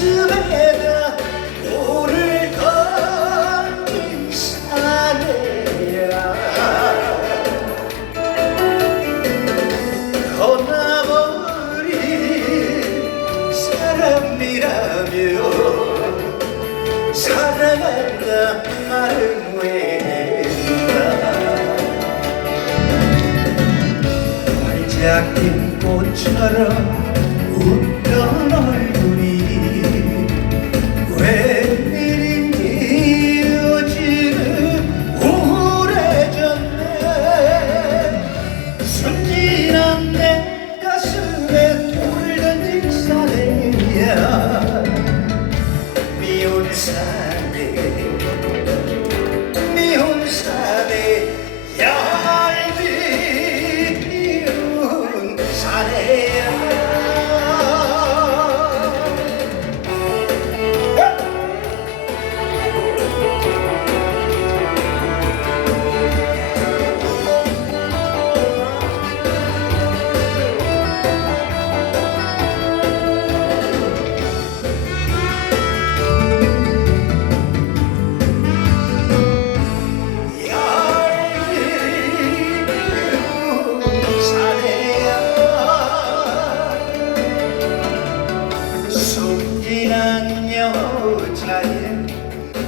가슴에다 돌을 던진 사내야 떠나버린 사람이라며 사랑한다 말은 왜했다 발작된 꽃처럼 웃던 얼굴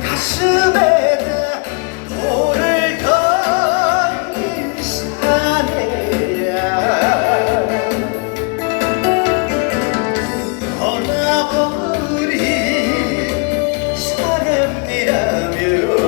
가슴에다 볼을 던진 사내야. 떠나버린 사람이라며